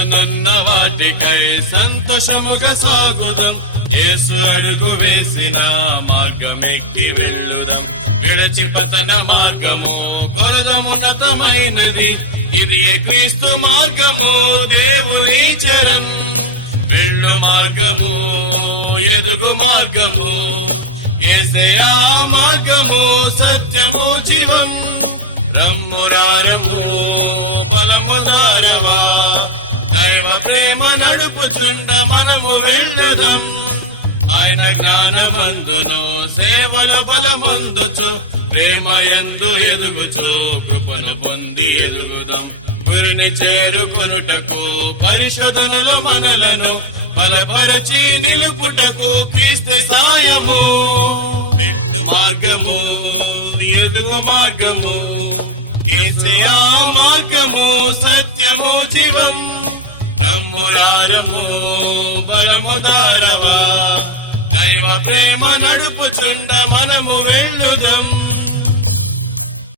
ముందునున్న వాటికై సంతోషముగా సాగుదాం. యేసు అడుగు వేసిన మార్గమెక్కి వెళ్ళుదాం. విడచిపతన మార్గము కొరదమున్నతమైనది, ఇది క్రీస్తు మార్గము దేవుని చరం. వెళ్ళు మార్గము ఎదుగు మార్గము, యేసయ్యా మార్గము సత్యము జీవం. రమ్మురారము బలము దారవా, దైవ ప్రేమ నడుపుచుండ మనము వెళ్ళుదాం. ఆయన జ్ఞానమందును సేవల బలమందుచు, ప్రేమ యందు ఎదుగుచు కృపను పొంది ఎదుగుదాం. గురిని చేరుకొనుటకు పరిశోధనలో మనలను బలపరచి నిలుపుటకు క్రీస్తు సాయము. మార్గము ఎదుగు మార్గము, యేసయ్యా మార్గము సత్యము జీవం. నమ్మురారము బలము దారవా, దైవ ప్రేమ నడుపుచుండ మనము వెళ్ళుదాం.